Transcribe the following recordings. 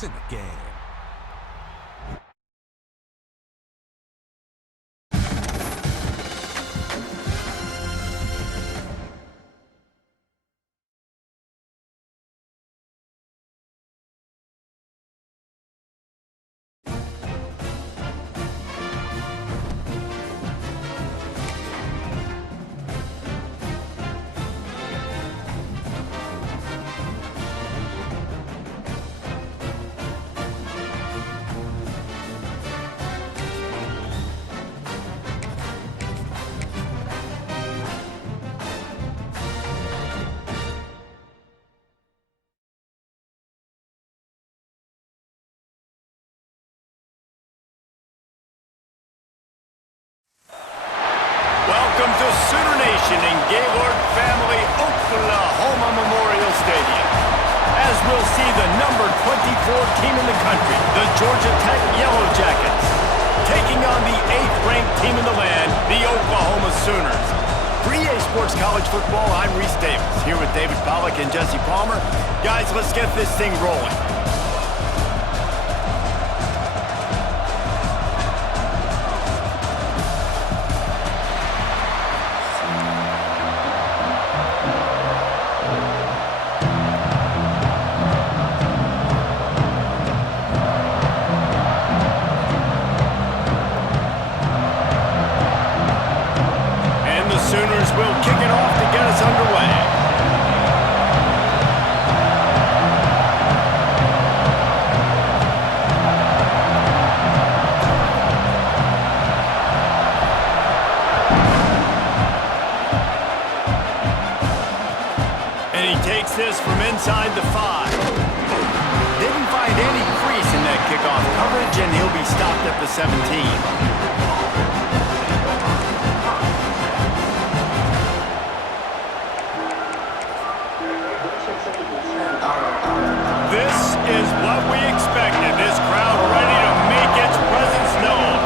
It's in the game. Welcome to Sooner Nation in Gaylord Family Oklahoma Memorial Stadium. As we'll see the number 24 team in the country, the Georgia Tech Yellow Jackets, taking on the 8th-ranked team in the land, the Oklahoma Sooners. For EA Sports College Football, I'm Reese Davis, here with David Pollack and Jesse Palmer. Guys, let's get this thing rolling. Sooners will kick it off to get us underway. And he takes this from inside the 5. Didn't find any crease in that kickoff coverage, and he'll be stopped at the 17. This is what we expected. This crowd ready to make its presence known.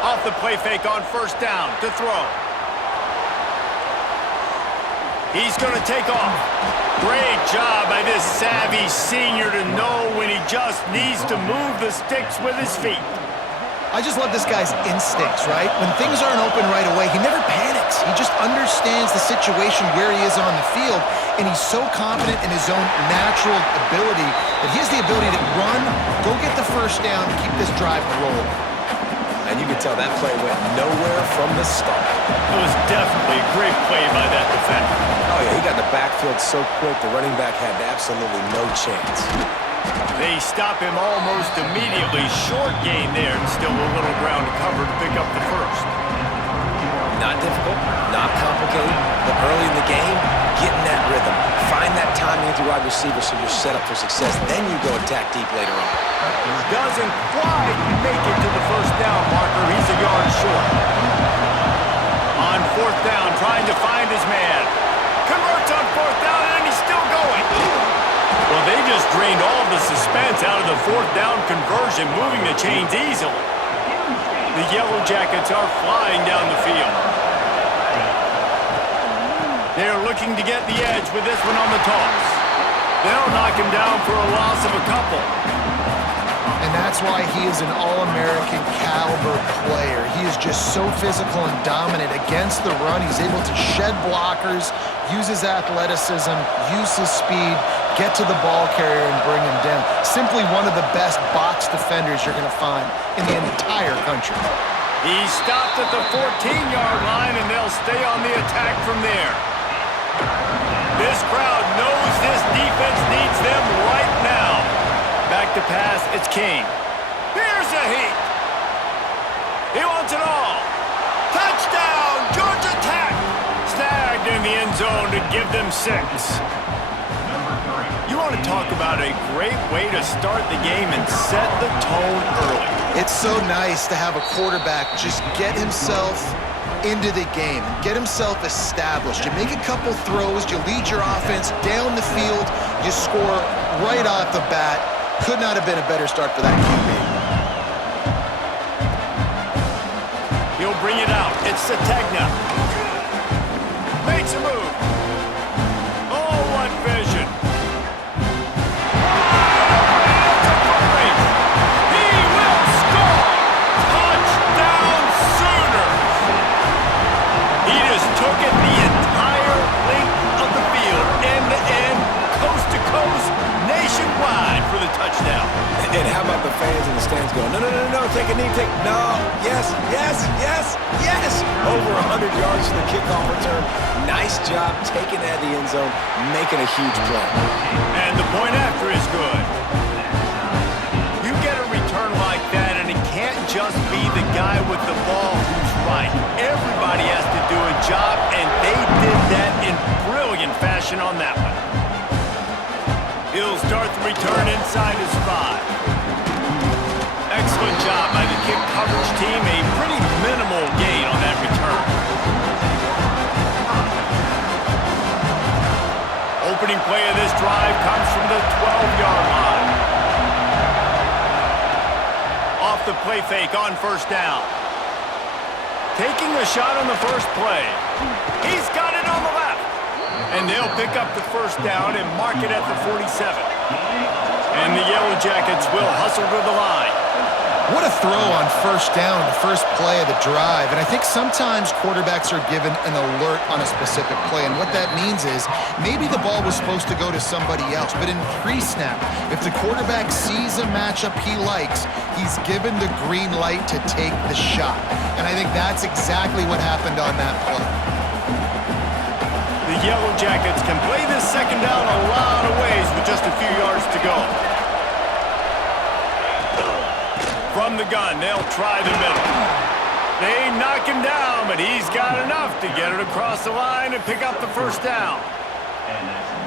Off the play fake on first down to throw. He's going to take off. Great job by this savvy senior to know when he just needs to move the sticks with his feet. I just love this guy's instincts, right? When things aren't open right away, he never panics. He just understands the situation where he is on the field, and he's so confident in his own natural ability that he has the ability to run, go get the first down, and keep this drive rolling. And you can tell that play went nowhere from the start. It was definitely a great play by that defender. Oh, yeah, he got the backfield so quick, the running back had absolutely no chance. They stop him almost immediately. Short gain there, and still a little ground to cover to pick up the first. Not difficult, not complicated, but early in the game, get in that rhythm. Find that timing with your wide receiver so you're set up for success. Then you go attack deep later on. Doesn't quite make it to the first down marker. He's a yard short. On fourth down, trying to find his man. Converts on fourth down, and he's still going. Well, they just drained all the suspense out of the fourth down conversion, moving the chains easily. The Yellow Jackets are flying down the field. They're looking to get the edge with this one on the toss. They'll knock him down for a loss of a couple. And that's why he is an All-American caliber player. He is just so physical and dominant against the run. He's able to shed blockers, use his athleticism, use his speed, get to the ball carrier and bring him down. Simply one of the best box defenders you're going to find in the entire country. He's stopped at the 14-yard line, and they'll stay on the attack from there. This crowd knows this defense needs them right now. Back to pass, it's King. Here's a heat. He wants it all. Touchdown, Georgia Tech. Snagged in the end zone to give them 6. You want to talk about a great way to start the game and set the tone early. It's so nice to have a quarterback just get himself into the game, get himself established. You make a couple throws, you lead your offense down the field, you score right off the bat. Could not have been a better start for that QB. He'll bring it out. It's Sategna. Makes a move. Oh, what vision. look at the entire length of the field, end to end, coast to coast, nationwide for the touchdown. And how about the fans in the stands going, no, no, no, no, take a knee, no, yes, yes, yes, yes. Over 100 yards to the kickoff return. Nice job taking that to the end zone, making a huge play. And the point after is good. You get a return like that, and it can't just be the guy with the ball who's right. Everybody has to do a job, and they did that in brilliant fashion on that one. He'll start the return inside his 5. Excellent job by the kick coverage team. A pretty minimal gain on that return. Opening play of this drive comes from the 12-yard line. Off the play fake on first down. Taking a shot on the first play. He's got it on the left. And they'll pick up the first down and mark it at the 47. And the Yellow Jackets will hustle to the line. What a throw on first down, the first play of the drive. And I think sometimes quarterbacks are given an alert on a specific play. And what that means is maybe the ball was supposed to go to somebody else. But in pre-snap, if the quarterback sees a matchup he likes, he's given the green light to take the shot. And I think that's exactly what happened on that play. The Yellow Jackets can play this second down a lot of ways with just a few yards to go. From the gun, they'll try the middle. They knock him down, but he's got enough to get it across the line and pick up the first down.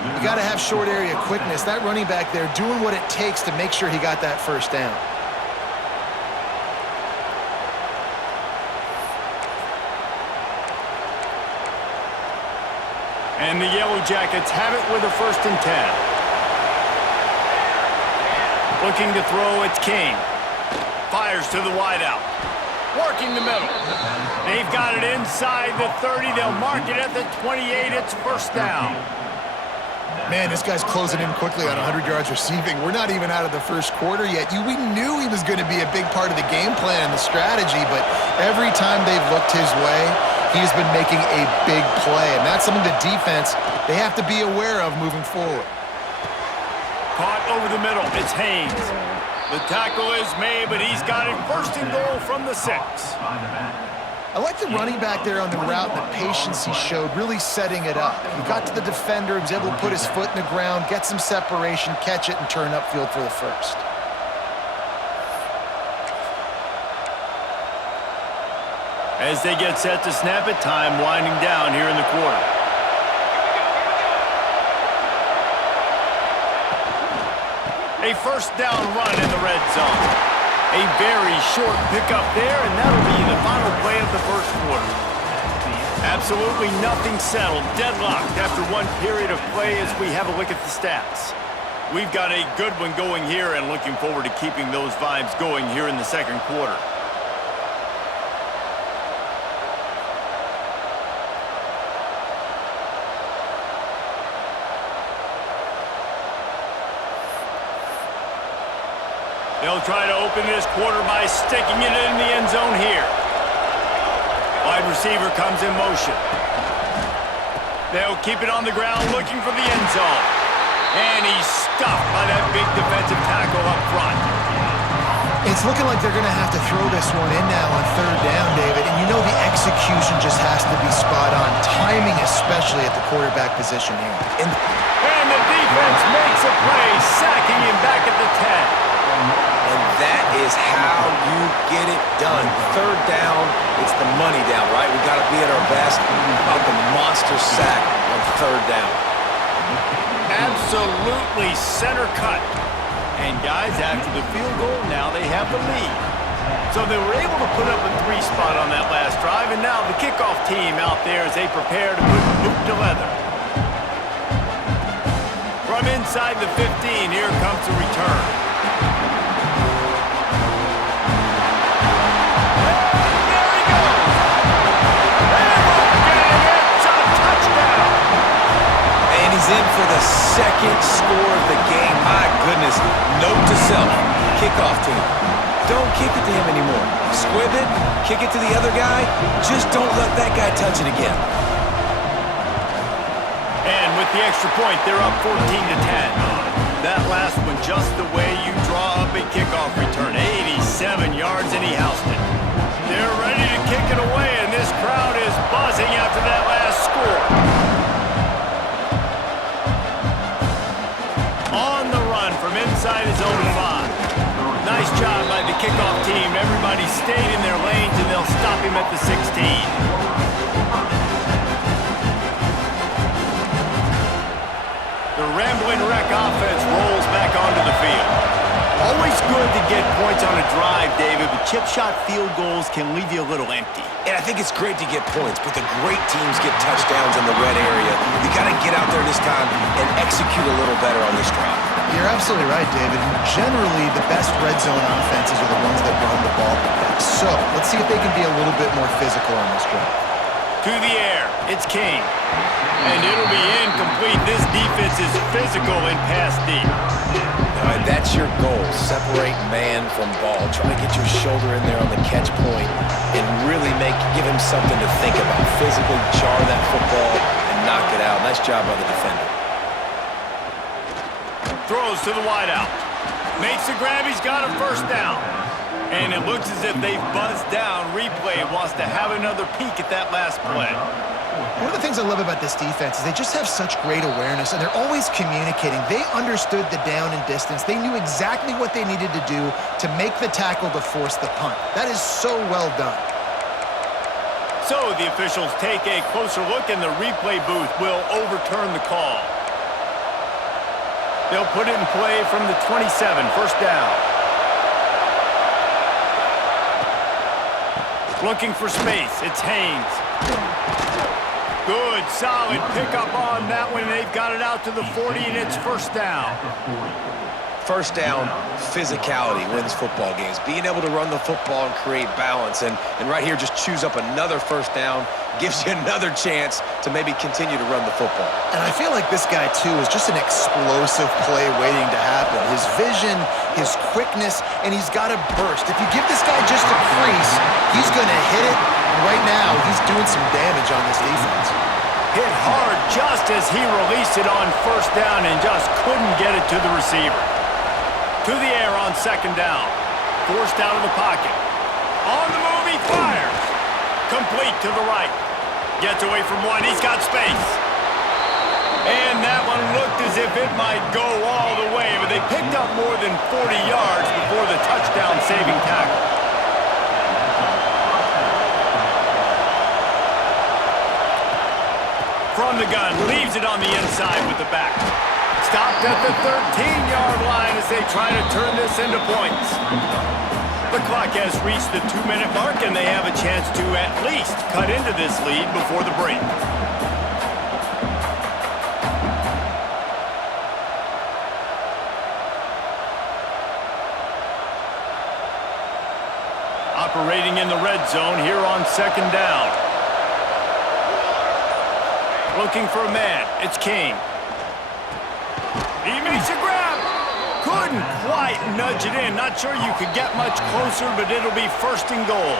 You got to have short area quickness. That running back there doing what it takes to make sure he got that first down. And the Yellow Jackets have it with a 1st and 10. Looking to throw, it's King. Fires to the wideout. Working the middle. They've got it inside the 30. They'll mark it at the 28. It's first down. Man, this guy's closing in quickly on 100 yards receiving. We're not even out of the first quarter yet. We knew he was going to be a big part of the game plan and the strategy, but every time they've looked his way, he's been making a big play, and that's something the defense, they have to be aware of moving forward. Caught over the middle. It's Haynes. The tackle is made, but he's got it 1st and goal from the 6. I like the running back there on the route and the patience he showed, really setting it up. He got to the defender, he was able to put his foot in the ground, get some separation, catch it, and turn upfield for the first. As they get set to snap it, time winding down here in the quarter. A first down run in the red zone. A very short pickup there, and that'll be the final play of the first quarter. Absolutely nothing settled, deadlocked after one period of play as we have a look at the stats. We've got a good one going here and looking forward to keeping those vibes going here in the second quarter. They'll try to open this quarter by sticking it in the end zone here. Wide receiver comes in motion. They'll keep it on the ground looking for the end zone. And he's stopped by that big defensive tackle up front. It's looking like they're going to have to throw this one in now on 3rd down, David. And you know the execution just has to be spot on. Timing especially at the quarterback position here. And the defense makes a play, sacking him back at the 10. And that is how you get it done. 3rd down, it's the money down, right? We got to be at our best. About the monster sack on 3rd down. Absolutely center cut. And guys, after the field goal, now they have the lead. So they were able to put up a 3 spot on that last drive, and now the kickoff team out there as they prepare to put boot to leather. From inside the 15, here comes the return. He's in for the 2nd score of the game. My goodness. Note to self, kickoff team. Don't kick it to him anymore. Squib it, kick it to the other guy. Just don't let that guy touch it again. And with the extra point, they're up 14-10. That last one just the way you draw up a kickoff return. 87 yards, and he housed it. They're ready to kick it away, and this crowd is buzzing after that last score. On the run from inside his own 5. Nice job by the kickoff team. Everybody stayed in their lanes, and they'll stop him at the 16. The Rambling Wreck offense rolls back onto the field. Always good to get points on a drive, David, but chip shot field goals can leave you a little empty. And I think it's great to get points, but the great teams get touchdowns in the red area. You got to get out there this time and execute a little better on this drive. You're absolutely right, David. Generally, the best red zone offenses are the ones that run the ball the best. So let's see if they can be a little bit more physical on this drive. To the air, it's King. And it'll be incomplete. This defense is physical in pass deep. All right, that's your goal. Separate man from ball. Try to get your shoulder in there on the catch point and really give him something to think about. Physically jar that football and knock it out. Nice job by the defender. Throws to the wideout. Makes the grab. He's got a first down. And it looks as if they've buzzed down. Replay wants to have another peek at that last play. One of the things I love about this defense is they just have such great awareness, and they're always communicating. They understood the down and distance. They knew exactly what they needed to do to make the tackle to force the punt. That is so well done. So the officials take a closer look, and the replay booth will overturn the call. They'll put it in play from the 27, first down. Looking for space, it's Haynes. Good, solid pickup on that one. They've got it out to the 40, and it's first down. First down, physicality wins football games. Being able to run the football and create balance. And right here, just choose up another first down. Gives you another chance to maybe continue to run the football. And I feel like this guy, too, is just an explosive play waiting to happen. His vision, his quickness, and he's got a burst. If you give this guy just a crease, he's going to hit it. And right now, he's doing some damage on this defense. Hit hard just as he released it on first down and just couldn't get it to the receiver. To the air on second down. Forced out of the pocket. On the move, he fires. Complete to the right. Gets away from one. He's got space. And that one looked as if it might go all the way, but they picked up more than 40 yards before the touchdown-saving tackle. From the gun, leaves it on the inside with the back. Stopped at the 13-yard line as they try to turn this into points. The clock has reached the 2-minute mark, and they have a chance to at least cut into this lead before the break. Operating in the red zone here on second down. Looking for a man. It's King. He makes a grab. Couldn't quite nudge it in. Not sure you could get much closer, but it'll be first and goal.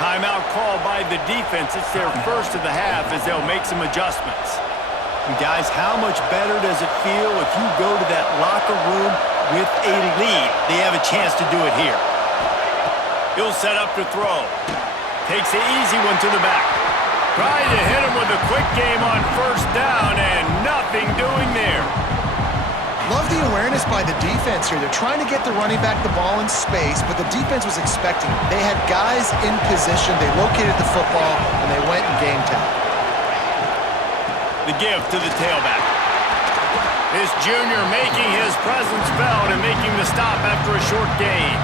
Timeout call by the defense. It's their first of the half as they'll make some adjustments. And guys, how much better does it feel if you go to that locker room with a lead? They have a chance to do it here. He'll set up to throw. Takes the easy one to the back. Trying to hit him with a quick game on first down, and nothing doing there. Love the awareness by the defense here. They're trying to get the running back the ball in space, but the defense was expecting it. They had guys in position. They located the football, and they went and game tackle. The give to the tailback. This junior making his presence felt and making the stop after a short gain.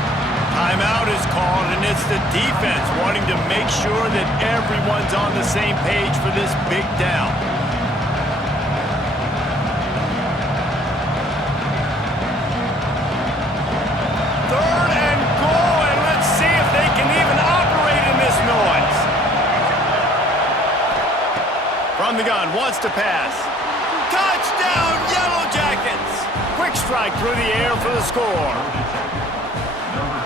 Timeout is called, and it's the defense wanting to make sure that everyone's on the same page for this big down. Third and goal, and let's see if they can even operate in this noise. From the gun, wants to pass. Touchdown, Yellow Jackets! Quick strike through the air for the score.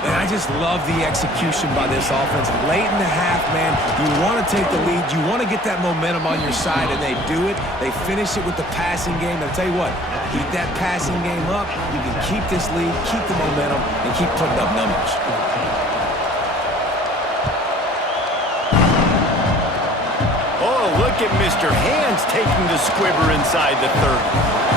And I just love the execution by this offense. Late in the half, man, you want to take the lead. You want to get that momentum on your side, and they do it. They finish it with the passing game. I'll tell you what, keep that passing game up. You can keep this lead, keep the momentum, and keep putting up numbers. Oh, look at Mr. Hands taking the squibber inside the 30.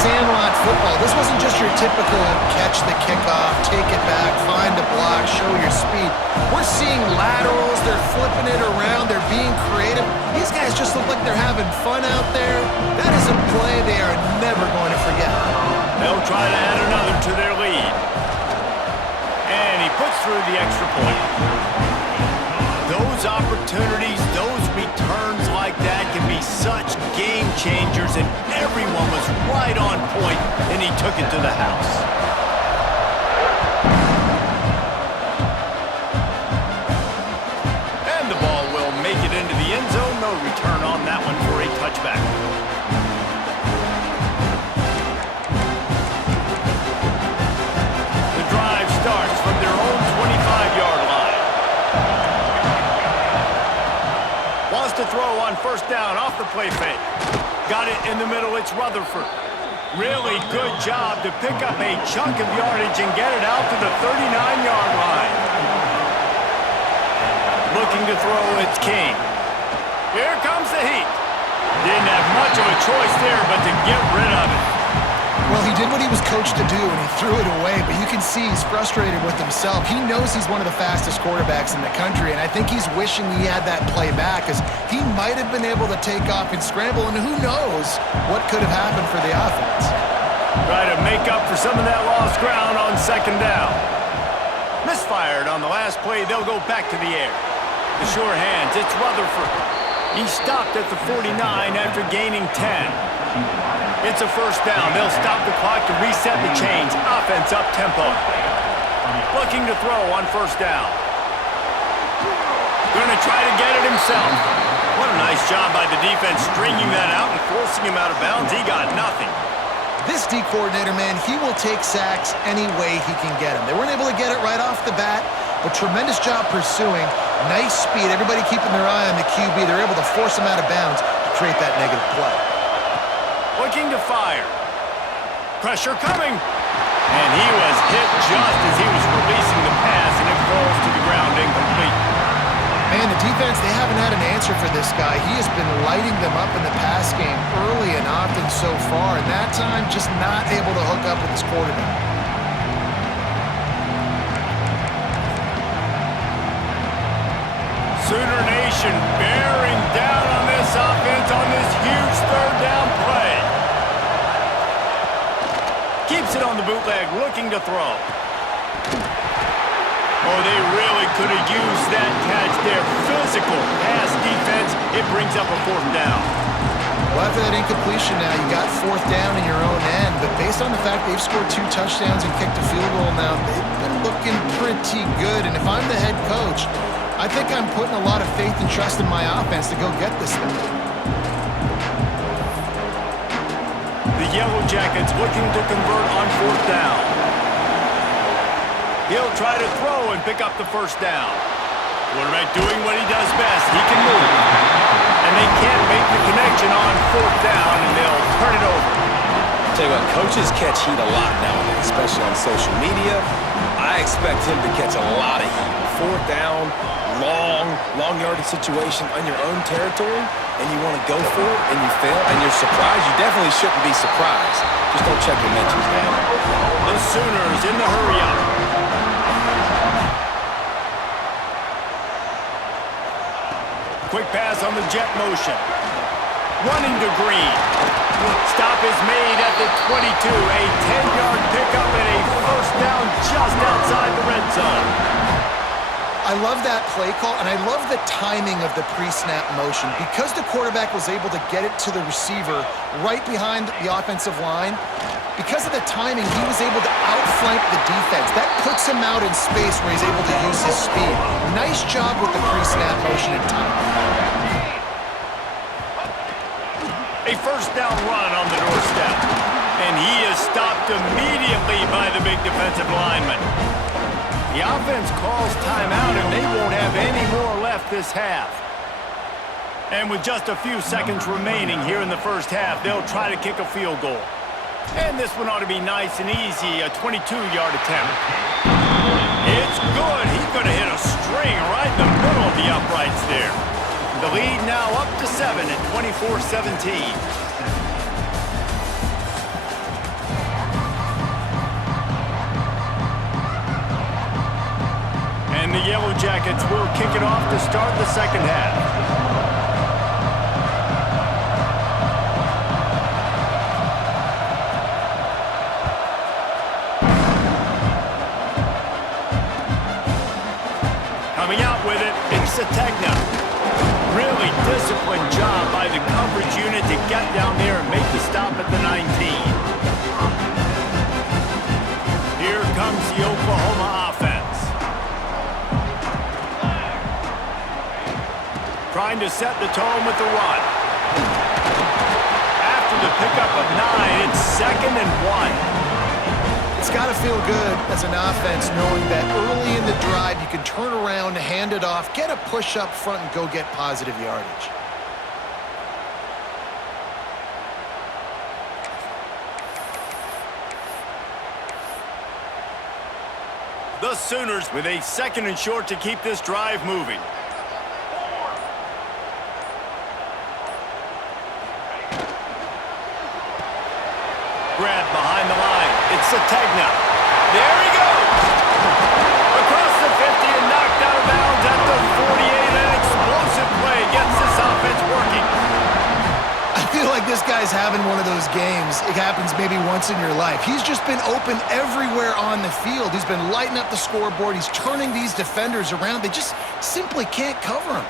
Sandlot football. This wasn't just your typical catch the kickoff, take it back, find a block, show your speed. We're seeing laterals, they're flipping it around, they're being creative. These guys just look like they're having fun out there. That is a play they are never going to forget. They'll try to add another to their lead. And he puts through the extra point. Those opportunities, those returns like that can be such game changers, and everyone was right on point, and he took it to the house. And the ball will make it into the end zone. No return on that one for a touchback. The drive starts from their own 25-yard line. Wants to throw on first down off the play fake. Got it in the middle. It's Rutherford. Really good job to pick up a chunk of yardage and get it out to the 39-yard line. Looking to throw, it's King. Here comes the heat. Didn't have much of a choice there but to get rid of it. Well, he did what he was coached to do, and he threw it away, but you can see he's frustrated with himself. He knows he's one of the fastest quarterbacks in the country, and I think he's wishing he had that play back, because he might have been able to take off and scramble, and who knows what could have happened for the offense. Try to make up for some of that lost ground on second down. Misfired on the last play. They'll go back to the air. The sure hands, it's Rutherford. He stopped at the 49 after gaining 10. It's a first down. They'll stop the clock to reset the chains. Offense up tempo. Looking to throw on first down. Going to try to get it himself. What a nice job by the defense stringing that out and forcing him out of bounds. He got nothing. This D coordinator, man, he will take sacks any way he can get them. They weren't able to get it right off the bat, but tremendous job pursuing. Nice speed. Everybody keeping their eye on the QB. They're able to force him out of bounds to create that negative play. Looking to fire. Pressure coming. And he was hit just as he was releasing the pass, and it falls to the ground incomplete. Man, the defense, they haven't had an answer for this guy. He has been lighting them up in the pass game early and often so far, and that time just not able to hook up with his quarterback. Sooner Nation bearing down on this offense on this huge third down play. Keeps it on the bootleg, looking to throw. Oh, they really could have used that catch there. Physical pass defense. It brings up a fourth down. Well, after that incompletion now, you got fourth down in your own end, but based on the fact they've scored 2 touchdowns and kicked a field goal now, they've been looking pretty good, and if I'm the head coach, I think I'm putting a lot of faith and trust in my offense to go get this thing. The Yellow Jackets looking to convert on fourth down. He'll try to throw and pick up the first down. Quarterback doing what he does best. He can move. And they can't make the connection on fourth down, and they'll turn it over. Tell you what, coaches catch heat a lot nowadays, especially on social media. I expect him to catch a lot of heat. Fourth down, long yardage situation on your own territory, and you want to go for it, and you fail, and you're surprised. You definitely shouldn't be surprised. Just don't check your mentions, man. The Sooners in the hurry-up. Quick pass on the jet motion. Running to Green. Stop is made at the 22. A 10-yard pickup and a first down just outside the red zone. I love that play call, and I love the timing of the pre-snap motion. Because the quarterback was able to get it to the receiver right behind the offensive line, because of the timing, he was able to outflank the defense. That puts him out in space where he's able to use his speed. Nice job with the pre-snap motion and timing. A first down run on the doorstep. And he is stopped immediately by the big defensive lineman. The offense calls timeout, and they won't have any more left this half. And with just a few seconds remaining here in the first half, they'll try to kick a field goal. And this one ought to be nice and easy, a 22-yard attempt. It's good. He's going to hit a string right in the middle of the uprights there. The lead now up to 7 at 24-17. And the Yellow Jackets will kick it off to start the second half. Coming out with it, it's Sategna. Really disciplined job by the coverage unit to get down there and make the stop at the 19. Here comes the Oklahoma offense. Trying to set the tone with the run. After the pickup of 9, it's 2nd and 1. It's got to feel good as an offense knowing that early in the drive you can turn around, hand it off, get a push up front, and go get positive yardage. The Sooners with a 2nd and short to keep this drive moving. Grab behind the line. It's Sategna. There he goes. Across the 50 and knocked out of bounds at the 48. An explosive play gets this offense working. I feel like this guy's having one of those games. It happens maybe once in your life. He's just been open everywhere on the field. He's been lighting up the scoreboard. He's turning these defenders around. They just simply can't cover him.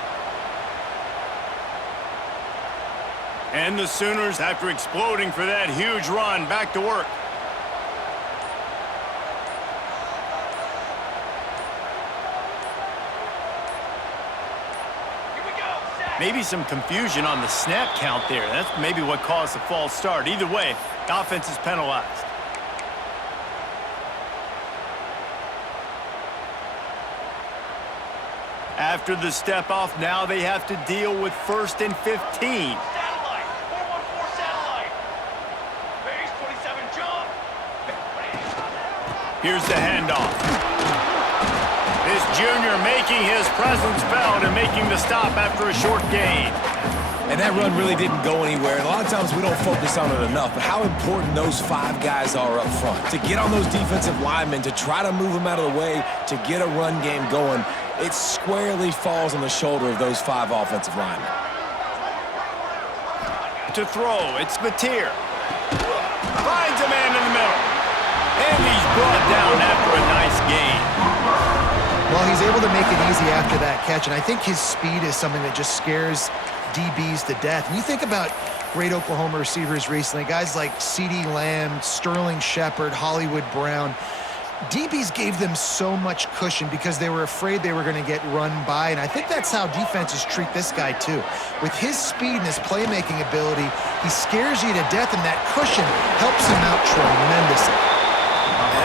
And the Sooners, after exploding for that huge run, back to work. Maybe some confusion on the snap count there. That's maybe what caused the false start. Either way, the offense is penalized. After the step off, now they have to deal with 1st and 15. Here's the handoff. This junior making his presence felt and making the stop after a short gain. And that run really didn't go anywhere. And a lot of times we don't focus on it enough, but how important those 5 guys are up front. To get on those defensive linemen, to try to move them out of the way, to get a run game going, it squarely falls on the shoulder of those 5 offensive linemen. To throw, it's Mateer. Finds a man in the middle. And he's brought down after a nice gain. Well, he's able to make it easy after that catch, and I think his speed is something that just scares DBs to death. And you think about great Oklahoma receivers recently, guys like CeeDee Lamb, Sterling Shepard, Hollywood Brown. DBs gave them so much cushion because they were afraid they were going to get run by, and I think that's how defenses treat this guy too. With his speed and his playmaking ability, he scares you to death, and that cushion helps him out tremendously.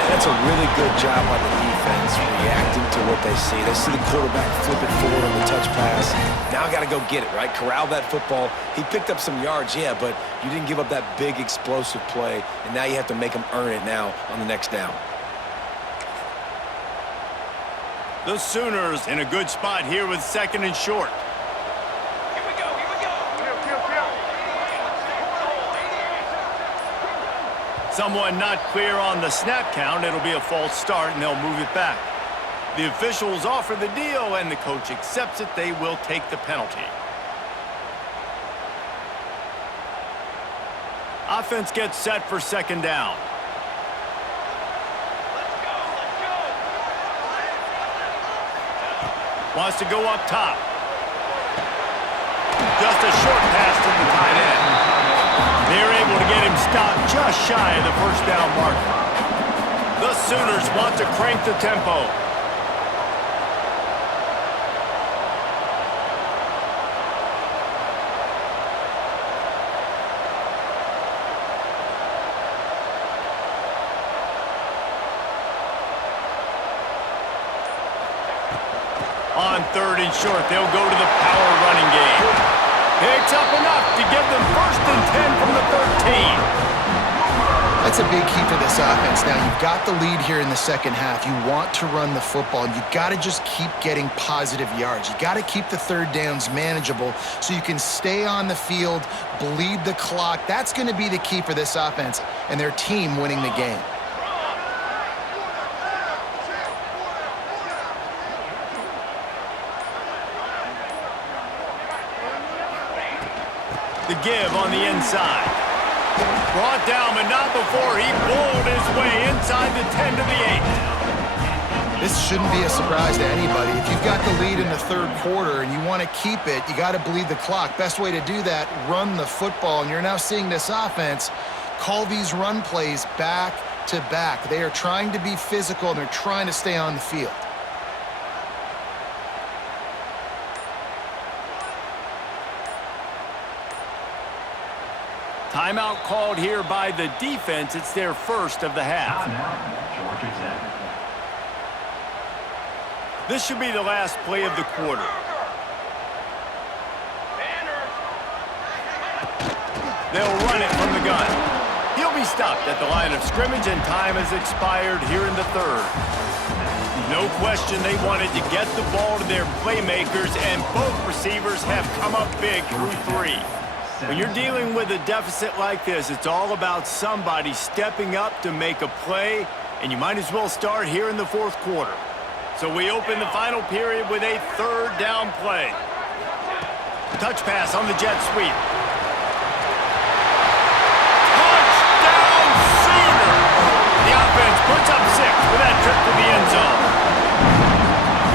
That's a really good job by the defense, reacting to what they see. They see the quarterback flip it forward on the touch pass. Now I got to go get it, right? Corral that football. He picked up some yards, yeah, but you didn't give up that big explosive play, and now you have to make him earn it now on the next down. The Sooners in a good spot here with 2nd and short. Someone not clear on the snap count. It'll be a false start, and they'll move it back. The officials offer the deal, and the coach accepts it. They will take the penalty. Offense gets set for 2nd down. Wants to go up top. Just a short pass to the tight end. They're able to get him stopped just shy of the first down marker. The Sooners want to crank the tempo. On 3rd and short, they'll go to the power running game. Picks up enough to give them 1st and 10 from the 13. That's a big key for this offense. Now, you've got the lead here in the second half. You want to run the football. You've got to just keep getting positive yards. You've got to keep the 3rd downs manageable so you can stay on the field, bleed the clock. That's going to be the key for this offense and their team winning the game. The give on the inside. Brought down, but not before he bowled his way inside the 10 to the 8. This shouldn't be a surprise to anybody. If you've got the lead in the 3rd quarter and you want to keep it, you got to bleed the clock. Best way to do that, run the football. And you're now seeing this offense call these run plays back to back. They are trying to be physical, and they're trying to stay on the field. Timeout called here by the defense. It's their 1st of the half. This should be the last play of the quarter. They'll run it from the gun. He'll be stopped at the line of scrimmage, and time has expired here in the 3rd. No question they wanted to get the ball to their playmakers, and both receivers have come up big through 3. When you're dealing with a deficit like this, it's all about somebody stepping up to make a play, and you might as well start here in the 4th quarter. So we open the final period with a 3rd down play. Touch pass on the jet sweep. Touchdown Sooner! The offense puts up 6 with that trip to the end zone.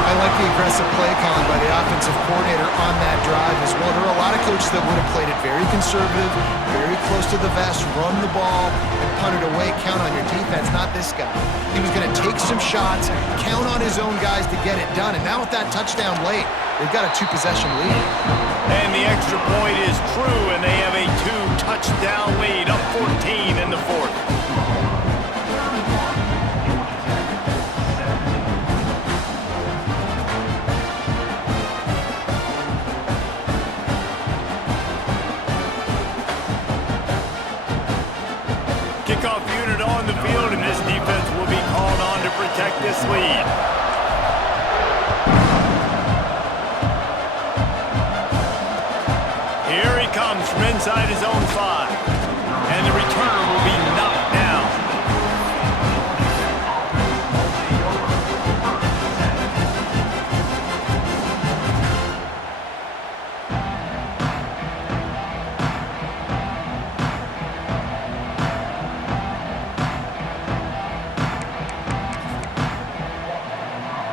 I like the aggressive play calling by the offensive coordinator on that drive as well. There are a lot of coaches that would have played it very conservative, very close to the vest, run the ball, and punt it away. Count on your defense, not this guy. He was going to take some shots, count on his own guys to get it done. And now with that touchdown late, they've got a 2-possession lead. And the extra point is true, and they have a 2-touchdown lead, up 14 in the 4th. Kickoff unit on the field, and this defense will be called on to protect this lead. Here he comes from inside his own 5, and the returner will be knocked down.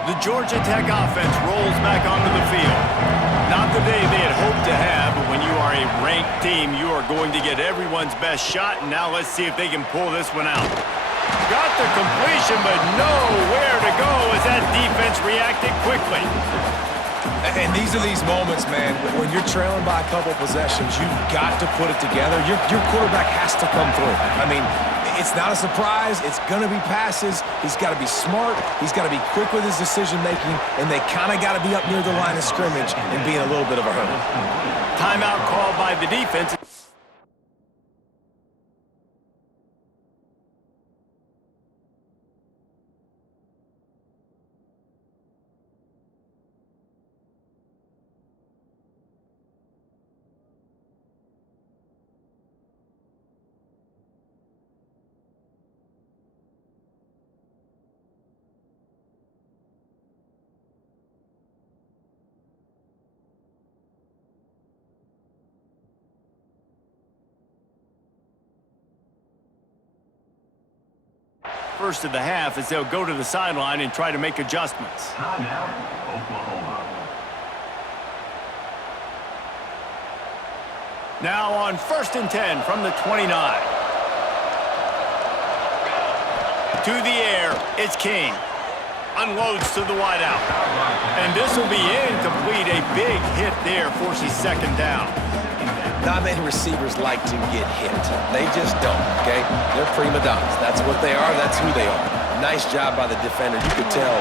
The Georgia Tech offense rolls back onto the field. Not the day they had hoped to have, but when you are a ranked team, you are going to get everyone's best shot, and now let's see if they can pull this one out. Got the completion, but nowhere to go as that defense reacted quickly. And these are these moments, man, when you're trailing by a couple possessions, you've got to put it together. Your quarterback has to come through. I mean, it's not a surprise. It's going to be passes. He's got to be smart. He's got to be quick with his decision-making, and they kind of got to be up near the line of scrimmage and be in a little bit of a hurry. Timeout called by the defense. First of the half as they'll go to the sideline and try to make adjustments. Timeout, Oklahoma. Now on 1st and 10 from the 29. To the air, it's King. Unloads to the wideout. And this will be incomplete. A big hit there forces 2nd down. Not many receivers like to get hit. They just don't, okay? They're prima donnas. That's what they are. That's who they are. Nice job by the defender. You could tell.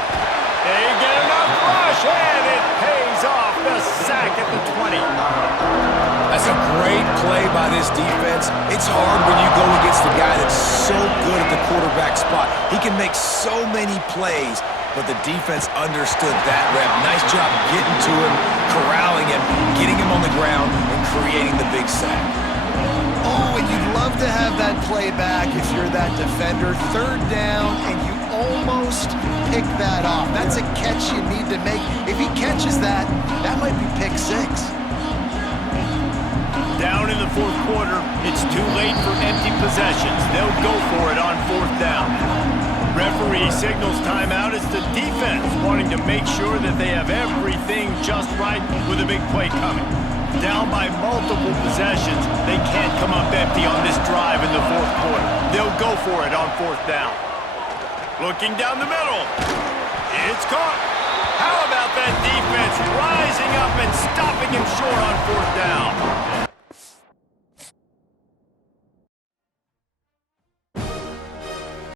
They get enough rush, and it pays off. The sack at the 20. That's a great play by this defense. It's hard when you go against a guy that's so good at the quarterback spot. He can make so many plays, but the defense understood that rep. Nice job getting to him, corralling him, getting him on the ground, and creating the big sack. Oh, and you'd love to have that play back if you're that defender. 3rd down, and you almost pick that off. That's a catch you need to make. If he catches that, that might be pick 6. Down in the 4th quarter, it's too late for empty possessions. They'll go for it on 4th down. Referee signals timeout. It's the defense wanting to make sure that they have everything just right with a big play coming. Down by multiple possessions, they can't come up empty on this drive in the 4th quarter. They'll go for it on 4th down. Looking down the middle. It's caught. How about that defense rising up and stopping him short on 4th down?